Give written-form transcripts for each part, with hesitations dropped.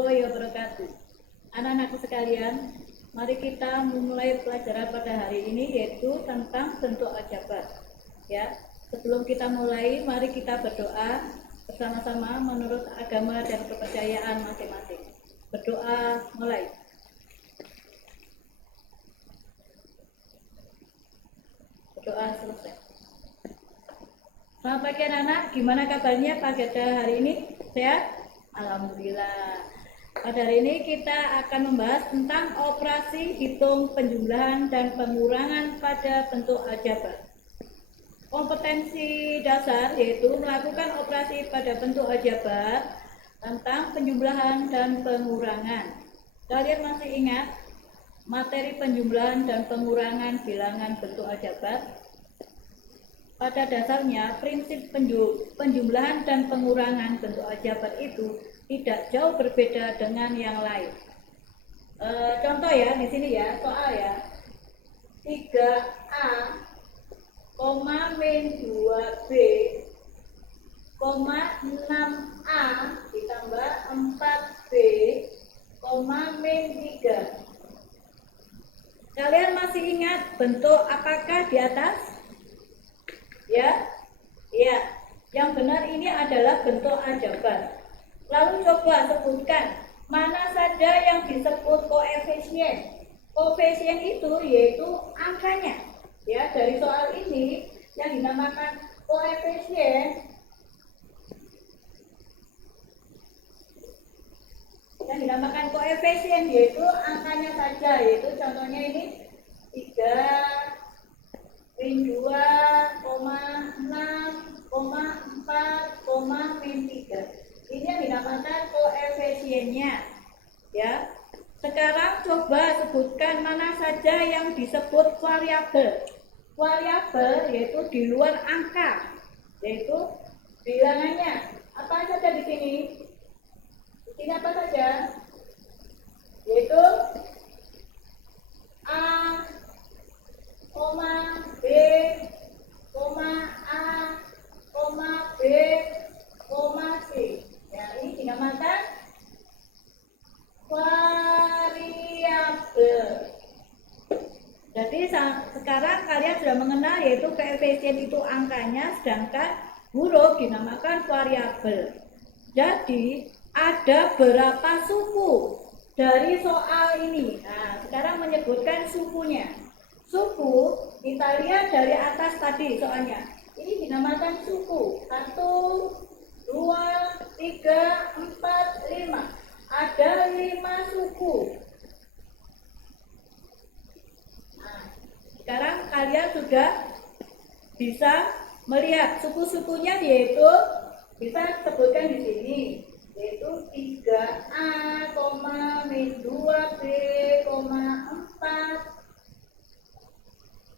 warahmatullahi wabarakatuh. Anak-anakku sekalian, mari kita memulai pelajaran pada hari ini yaitu tentang bentuk aljabar. Ya, sebelum kita mulai, mari kita berdoa bersama-sama menurut agama dan kepercayaan masing-masing. Berdoa mulai. Berdoa selesai. Selamat pagi anak-anak, gimana kabarnya pada hari ini? Sehat? Alhamdulillah. Pada hari ini kita akan membahas tentang operasi hitung penjumlahan dan pengurangan pada bentuk aljabar. Kompetensi dasar yaitu melakukan operasi pada bentuk aljabar tentang penjumlahan dan pengurangan. Kalian masih ingat materi penjumlahan dan pengurangan bilangan bentuk aljabar? Pada dasarnya, prinsip penjumlahan dan pengurangan bentuk aljabar itu tidak jauh berbeda dengan yang lain. Contoh ya, di sini ya, soal ya. 3A, min 2B, 6A ditambah 4B, min 3. Kalian masih ingat bentuk apakah di atas? Ya, yang benar ini adalah bentuk aljabar. Lalu coba sebutkan mana saja yang disebut koefisien. Koefisien itu yaitu angkanya. Ya, dari soal ini yang dinamakan koefisien. Yang dinamakan koefisien yaitu angkanya saja, yaitu contohnya ini 3 min 2, 6, 4, min 3. Ini yang dinamakan koefisiennya. Ya. Sekarang coba sebutkan mana saja yang disebut variabel. Variabel yaitu di luar angka, yaitu bilangannya. Apa saja di sini? Di sini apa saja? Yaitu A, B, A, B, C. Ya, ini dinamakan variabel. Jadi sekarang kalian sudah mengenal yaitu koefisien itu angkanya, sedangkan huruf dinamakan variabel. Jadi ada berapa suku dari soal ini? Nah, sekarang menyebutkan sukunya. Suku kita lihat dari atas tadi soalnya. Ini dinamakan suku. 1, 2, 3, 4, 5. Ada 5 suku. Nah, sekarang kalian sudah bisa melihat suku-sukunya, yaitu bisa sebutkan di sini, yaitu 3A, min 2B, 4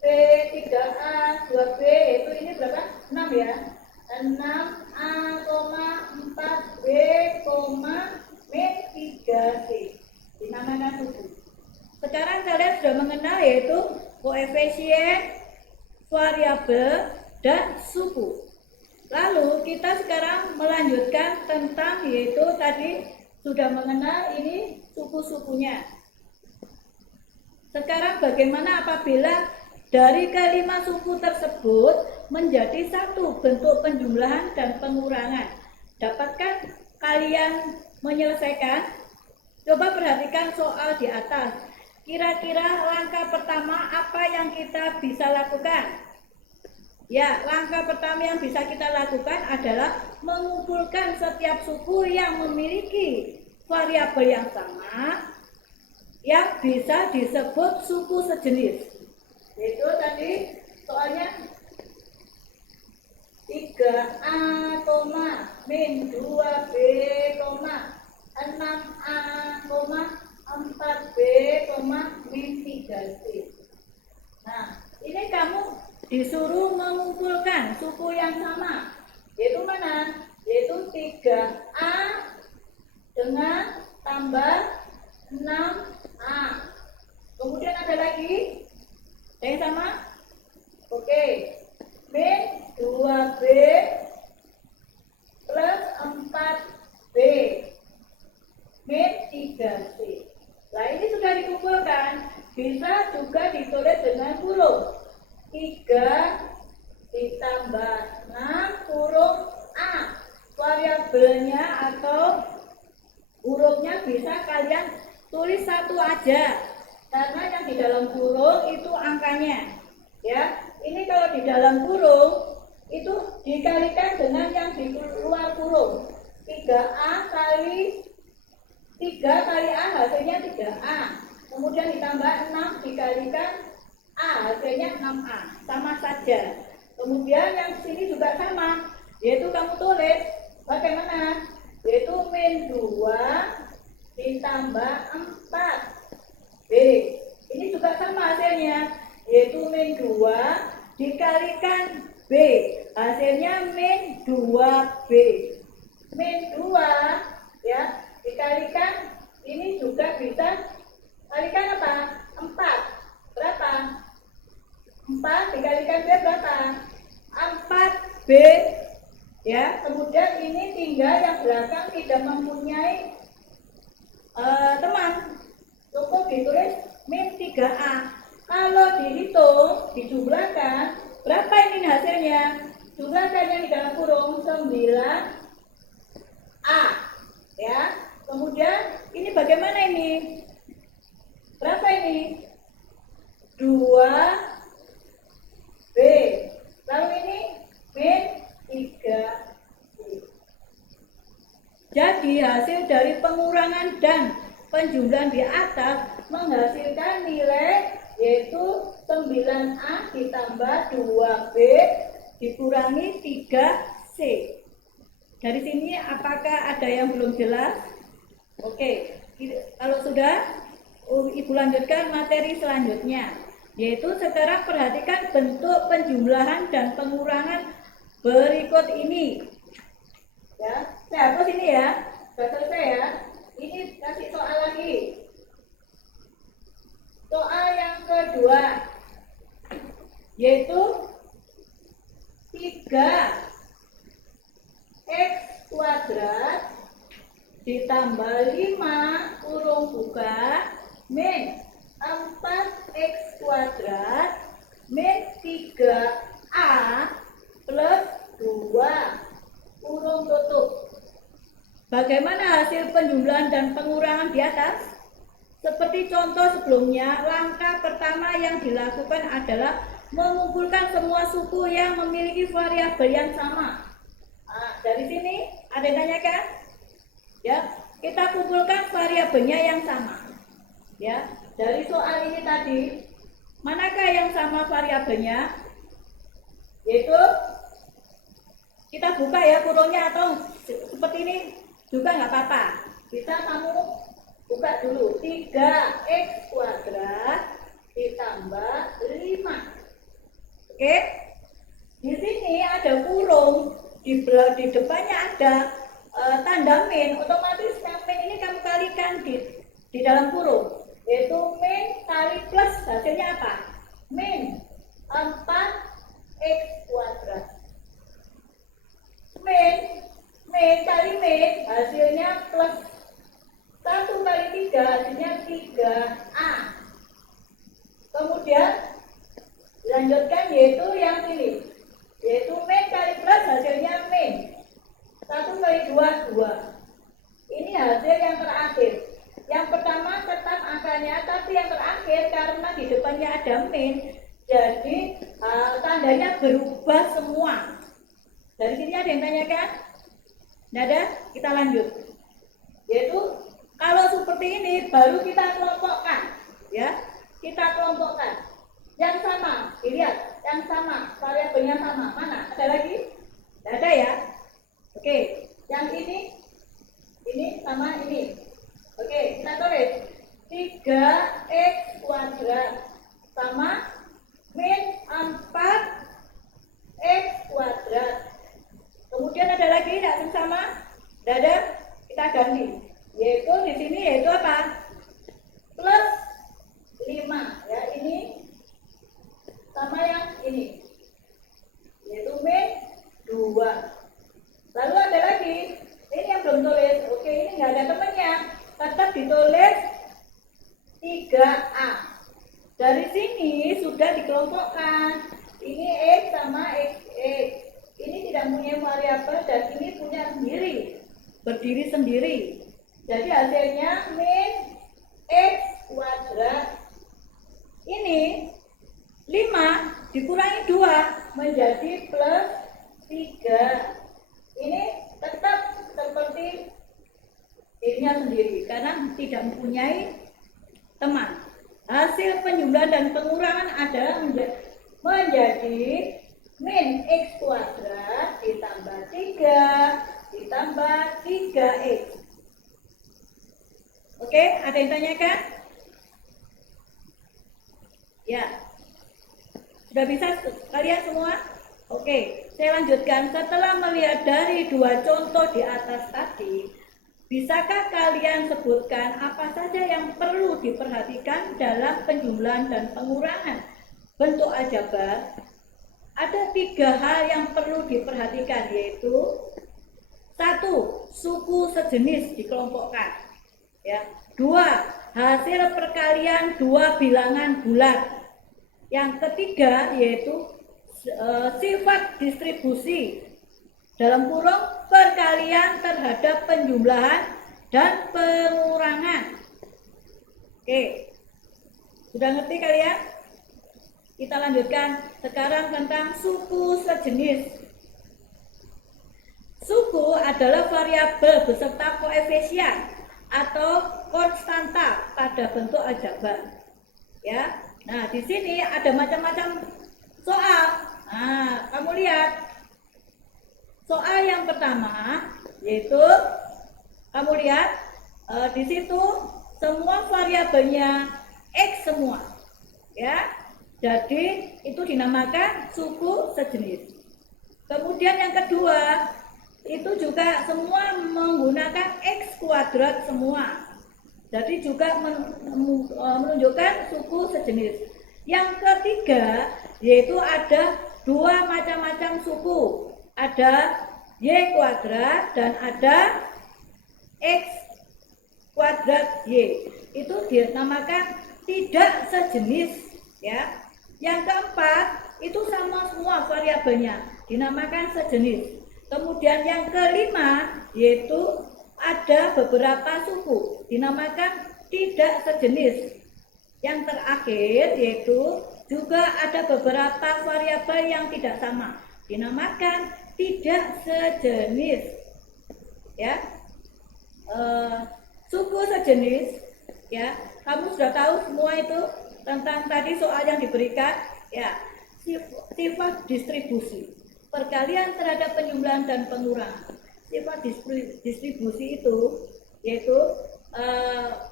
B, 3A, 2B, yaitu ini berapa? 6 ya. 6A, 4B, min 3C. Dinamakan suku. Sekarang kalian sudah mengenal yaitu koefisien, variabel, dan suku. Lalu kita sekarang melanjutkan tentang yaitu tadi sudah mengenal ini suku-sukunya. Sekarang bagaimana apabila dari kelima suku tersebut menjadi satu bentuk penjumlahan dan pengurangan? Dapatkah kalian menyelesaikan? Coba perhatikan soal di atas. Kira-kira langkah pertama apa yang kita bisa lakukan? Ya, langkah pertama yang bisa kita lakukan adalah mengumpulkan setiap suku yang memiliki variabel yang sama yang bisa disebut suku sejenis. Itu tadi soalnya 3A, min 2B, 6A, 4B, min 3C. Nah, ini kamu disuruh mengumpulkan suku yang sama. Yaitu mana? Yaitu 3A dengan tambah 6A. Kemudian ada lagi yang sama? Oke. Min 2B plus 4B. min 3C. Nah ini sudah dikumpulkan, bisa juga ditulis dengan huruf 3 ditambah 6 huruf A. Variabelnya atau hurufnya bisa kalian tulis satu aja, karena yang di dalam kurung itu angkanya. Ya, ini kalau di dalam kurung itu dikalikan dengan yang di luar kurung. 3A kali 3 kali A hasilnya 3A. Kemudian ditambah 6 dikalikan A hasilnya 6A. Sama saja. Kemudian yang sini juga sama, yaitu kamu tulis bagaimana? Yaitu min 2 ditambah 4B. Ini juga sama hasilnya, yaitu min 2 dikalikan B. Hasilnya min 2B. Min 2 ya dikalikan ini juga bisa kalikan apa? 4. Berapa? 4 dikalikan B berapa? 4B. Ya, kemudian ini tinggal yang belakang tidak mempunyai teman, cukup ditulis min 3A. Kalau dihitung, dijumlahkan, berapa ini hasilnya? Jumlahkan yang di dalam kurung 9A. Ya, kemudian ini bagaimana ini? Berapa ini? 2B. Lalu ini min 3B. Jadi hasil dari pengurangan dan penjumlahan di atas menghasilkan nilai yaitu 9A ditambah 2B dikurangi 3C. Dari sini apakah ada yang belum jelas? Oke, kalau sudah, Ibu lanjutkan materi selanjutnya, yaitu sekarang perhatikan bentuk penjumlahan dan pengurangan berikut ini. Ya, saya hapus ini ya, sudah selesai ya. Ini kasih soal lagi. Soal yang kedua, yaitu 3x kuadrat ditambah 5 kurung buka min 4x kuadrat min 3A plus 2 kurung tutup. Bagaimana hasil penjumlahan dan pengurangan di atas? Seperti contoh sebelumnya, langkah pertama yang dilakukan adalah mengumpulkan semua suku yang memiliki variabel yang sama. Nah, dari sini ada yang tanyakan? Ya, kita kumpulkan variabelnya yang sama. Ya, dari soal ini tadi, manakah yang sama variabelnya? Yaitu kita buka ya kurungnya, atau seperti ini juga nggak apa-apa. Bisa kamu buka dulu 3x kuadrat ditambah 5. Oke, di sini ada kurung, di depannya ada tanda min. Otomatis yang min ini kamu kalikan di dalam kurung, yaitu min kali plus hasilnya apa? Min 4x kuadrat. Min kali min hasilnya plus 1 kali 3 hasilnya 3A. Kemudian dilanjutkan yaitu yang ini, yaitu min kali plus hasilnya min 1 kali 2 2. Ini hasil yang terakhir. Yang pertama tetap angkanya, tapi yang terakhir karena di depannya ada min, jadi tandanya berubah semua. Dari sini ada yang tanyakan? Tidak ada? Kita lanjut. Yaitu kalau seperti ini baru kita kelompokkan, ya. Kita kelompokkan. Yang sama, dilihat, yang sama, variabelnya sama. Mana? Ada lagi? Tidak ada ya? Oke, yang ini sama ini. Oke, kita tulis 3x kuadrat sama min 4x kuadrat. Kemudian ada lagi yang sama? Tidak ada? Kita ganti. Yaitu di sini yaitu apa? Plus 5 ya, ini sama yang ini, yaitu min 2. Lalu ada lagi, ini yang belum tulis. Oke, ini nggak ada temannya, dikelompokkan. Ini X sama X. Ini tidak punya variabel dan ini punya sendiri, berdiri sendiri. Jadi hasilnya min X kuadrat. Ini 5 dikurangi 2 menjadi plus 3. Ini tetap seperti dirinya sendiri karena tidak mempunyai teman. Hasil penjumlahan dan pengurangan adalah menjadi min X kuadrat ditambah 3 ditambah 3X. Oke, ada yang tanyakan? Ya, sudah bisa kalian semua? Oke, saya lanjutkan. Setelah melihat dari dua contoh di atas tadi, bisakah kalian sebutkan apa saja yang perlu diperhatikan dalam penjumlahan dan pengurangan bentuk aljabar? Ada 3 hal yang perlu diperhatikan, yaitu 1. Suku sejenis dikelompokkan. Ya. 2. Hasil perkalian 2 bilangan bulat. Yang ketiga yaitu sifat distribusi dalam kurung perkalian terhadap penjumlahan dan pengurangan. Oke, sudah ngerti kalian? Kita lanjutkan sekarang tentang suku sejenis. Suku adalah variabel beserta koefisien atau konstanta pada bentuk aljabar. Ya. Nah, di sini ada macam-macam soal. Nah, kamu lihat. Soal yang pertama yaitu kamu lihat di situ semua variabelnya X semua. Ya. Jadi itu dinamakan suku sejenis. Kemudian yang kedua, itu juga semua menggunakan X kuadrat semua. Jadi juga menunjukkan suku sejenis. Yang ketiga, yaitu ada 2 macam-macam suku. Ada Y kuadrat dan ada X kuadrat Y. Itu dinamakan tidak sejenis, ya. Yang keempat, itu sama semua variabelnya, dinamakan sejenis. Kemudian yang kelima, yaitu ada beberapa suku, dinamakan tidak sejenis. Yang terakhir, yaitu juga ada beberapa variabel yang tidak sama, dinamakan tidak sejenis. Ya, suku sejenis, ya, kamu sudah tahu semua itu tentang tadi soal yang diberikan, ya, sifat distribusi, perkalian terhadap penjumlahan dan pengurangan. Sifat distribusi itu yaitu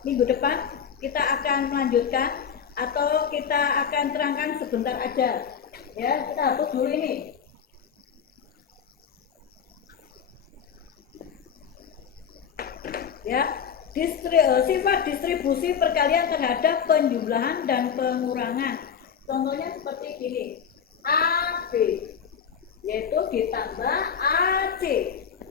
minggu depan kita akan melanjutkan atau kita akan terangkan sebentar aja, ya. Kita hapus dulu ini. Ya, sifat distribusi perkalian terhadap penjumlahan dan pengurangan. Contohnya seperti gini, AB yaitu ditambah AC,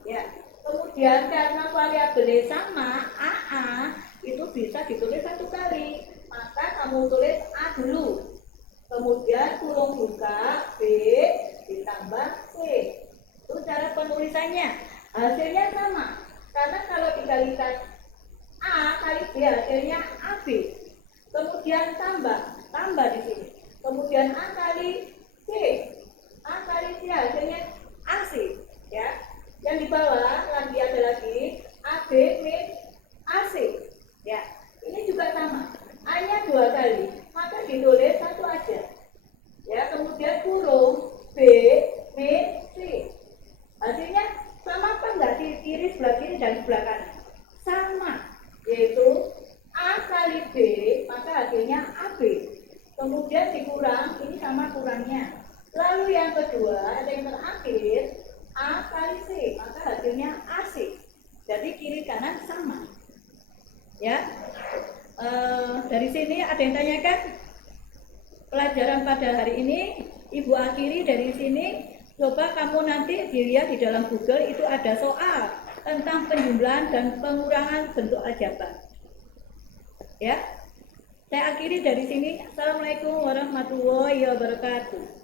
ya. Kemudian karena variabelnya sama, AA itu bisa ditulis 1 kali, maka kamu tulis A dulu, kemudian kurung buka B ditambah C. Itu cara penulisannya. Hasilnya sama, karena kalau dikalikan A kali B hasilnya AB. Kemudian tambah di sini. Kemudian A kali C, A kali C hasilnya AC, ya. Yang di bawah lagi ada lagi AB min AC, ya. Ini juga sama, A-nya 2 kali, maka ditulis 1 aja, ya. Kemudian kurung B min C. Hasilnya sama apa enggak di kiri sebelah kiri dan sebelah kanan? Sama, yaitu A kali B, maka hasilnya AB. Kemudian dikurang, ini sama kurangnya. Lalu yang kedua, ada yang terakhir, A kali C, maka hasilnya AC. Jadi kiri kanan sama. Ya. Dari sini ada yang tanyakan? Pelajaran pada hari ini Ibu akhiri dari sini. Coba kamu nanti dilihat di dalam Google, itu ada soal tentang penjumlahan dan pengurangan bentuk aljabar. Ya. Saya akhiri dari sini. Assalamualaikum warahmatullahi wabarakatuh.